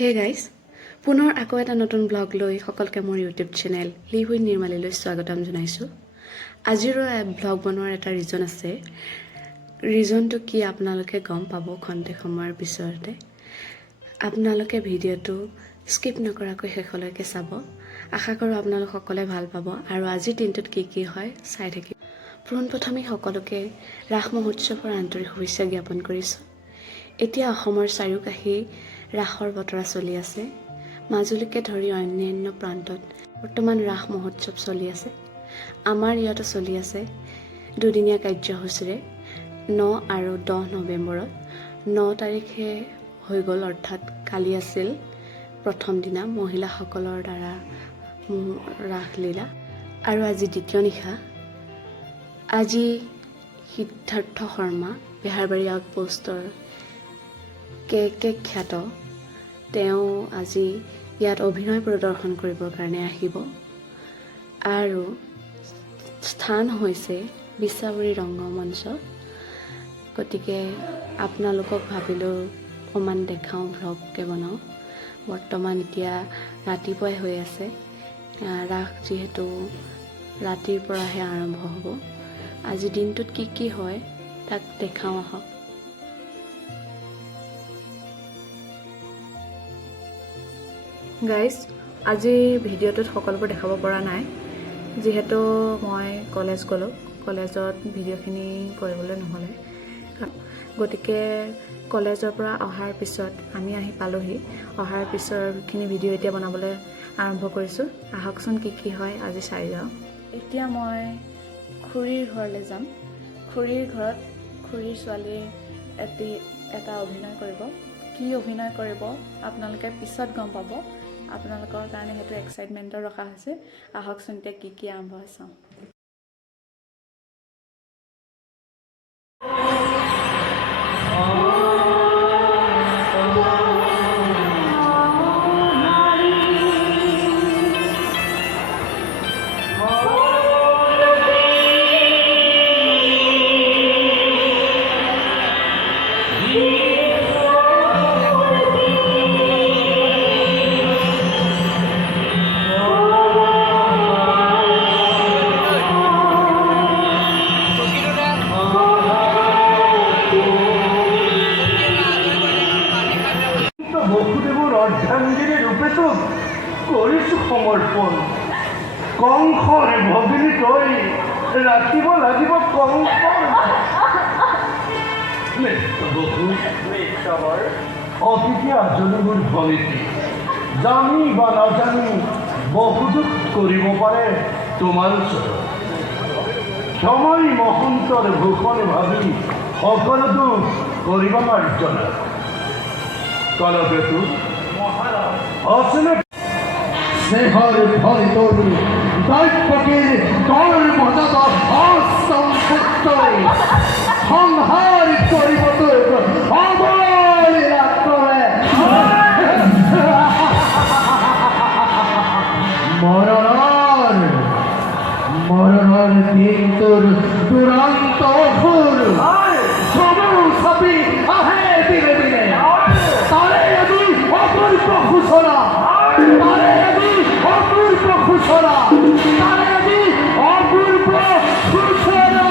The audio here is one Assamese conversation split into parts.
হে গাইজ, পুনৰ আকৌ এটা নতুন ব্লগ লৈ সকলোকে মোৰ ইউটিউব চেনেল লিভ উইথ নিৰ্মালীলৈ স্বাগতম জনাইছোঁ। আজিৰো ব্লগ বনোৱাৰ এটা ৰিজন আছে। ৰিজনটো কি আপোনালোকে গম পাব খন্তেক সময়ৰ পিছতে। আপোনালোকে ভিডিঅ'টো স্কিপ নকৰাকৈ শেষলৈকে চাব। আশা কৰোঁ আপোনালোক সকলোৱে ভাল পাব আৰু আজিৰ দিনটোত কি হয় চাই থাকিব। পোনপ্ৰথমে সকলোকে ৰাস মহোৎসৱৰ আন্তৰিক শুভেচ্ছা জ্ঞাপন কৰিছোঁ। এতিয়া অসমৰ চাৰিওকাষে ৰাসৰ বতৰা চলি আছে। মাজুলীকে ধৰি অন্যান্য প্ৰান্তত বৰ্তমান ৰাস মহোৎসৱ চলি আছে। আমাৰ ইয়াতো চলি আছে দুদিনীয়া কাৰ্যসূচীৰে 9 আৰু 10 নৱেম্বৰত। 9 তাৰিখে হৈ গ'ল, অৰ্থাৎ কালি আছিল প্ৰথম দিনা মহিলাসকলৰ দ্বাৰা ৰাসলীলা, আৰু আজি দ্বিতীয় নিশা। আজি সিদ্ধাৰ্থ শৰ্মা বেহাৰবাৰী আউটপোষ্টৰ কে খ্যাত, তেওঁ আজি ইয়াত অভিনয় প্ৰদৰ্শন কৰিবৰ কাৰণে আহিব আৰু স্থান হৈছে বিশ্বাবৰী ৰংগমঞ্চ। গতিকে আপোনালোকক ভাবিলোঁ অকণমান দেখাওঁ, ভ্লগকে বনাওঁ। বৰ্তমান এতিয়া ৰাতিপুৱাই হৈ আছে। ৰাস যিহেতু ৰাতিৰ পৰাহে আৰম্ভ হ'ব। আজি দিনটোত কি হয় তাক দেখাওঁ আহক। গাইজ, আজিৰ ভিডিঅ'টোত সকলোবোৰ দেখাব পৰা নাই, যিহেতু মই কলেজ গ'লোঁ। কলেজত ভিডিঅ'খিনি কৰিবলৈ নহ'লে, গতিকে কলেজৰ পৰা অহাৰ পিছত আমি আহি পালোহি। অহাৰ পিছৰখিনি ভিডিঅ' এতিয়া বনাবলৈ আৰম্ভ কৰিছোঁ। আহকচোন কি হয় আজি চাই যাওঁ। এতিয়া মই খুৰীৰ ঘৰলৈ যাম। খুৰীৰ ঘৰত খুৰীৰ ছোৱালীয়ে এটা অভিনয় কৰিব। কি অভিনয় কৰিব আপোনালোকে পিছত গম পাব। আপোনালোকৰ কাৰণে সেইটো এক্সাইটমেণ্টৰ ৰখা হৈছে। আহকচোন এতিয়া কি আৰম্ভ হয় চাওঁ। অৰ্ধাঙ্গিনী ৰূপেতো কৰিছো সমৰ্পণ। কংসৰ ভগিনী তই ৰাখিব লাগিব কংসৰ অতিথি আজনী মোৰ ভগিনী। জানি বা নাজানি বহুদূৰ কৰিব পাৰে তোমাৰ ওচৰত। ক্ষমাই মহন্তৰ ভূষণ ভাবি সকলোতো কৰিব মাৰ্জনা। কলবেতু অচেনা স্নেহৰ ফল তৰু দৈত্যকীৰ কৰ মদত অসম্পূৰ্ণ সংহাৰ কৰিব তোক অবলীলা কৰে। মৰণৰ দিন তোৰ দুৰন্ত অসুৰ চমু চাপি আহে দিনে দিনে। তাৰে এদি অপূৰ্ব ঘোষণা, তাৰে এদি অপূৰ্ব ঘোষণা, তাৰে এদি অপূৰ্ব ঘোষণা।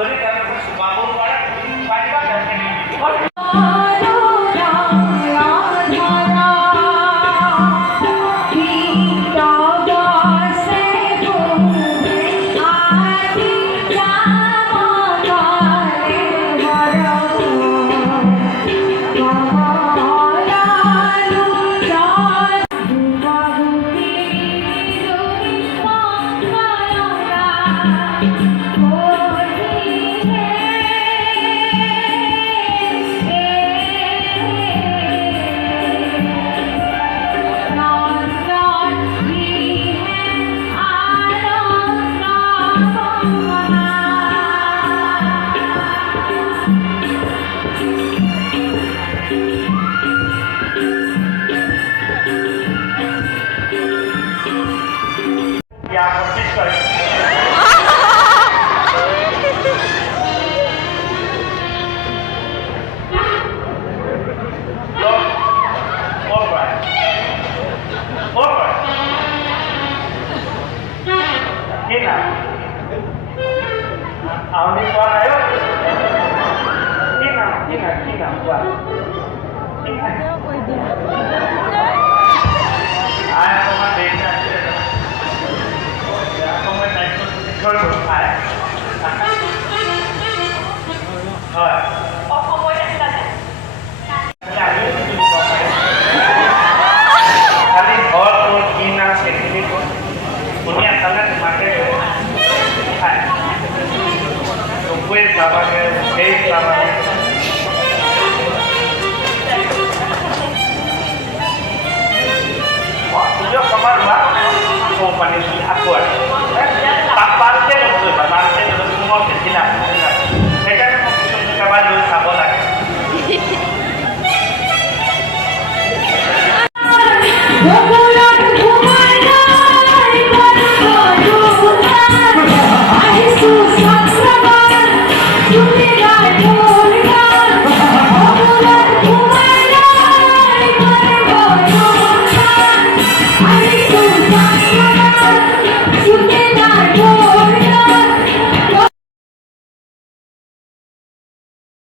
যদি তেওঁলোকে চুবাব পাৰে পাৰিবা Audi qua ayo. Khi nào qua. Ai không ăn đến nha. Không ăn này thôi một phải. Rồi.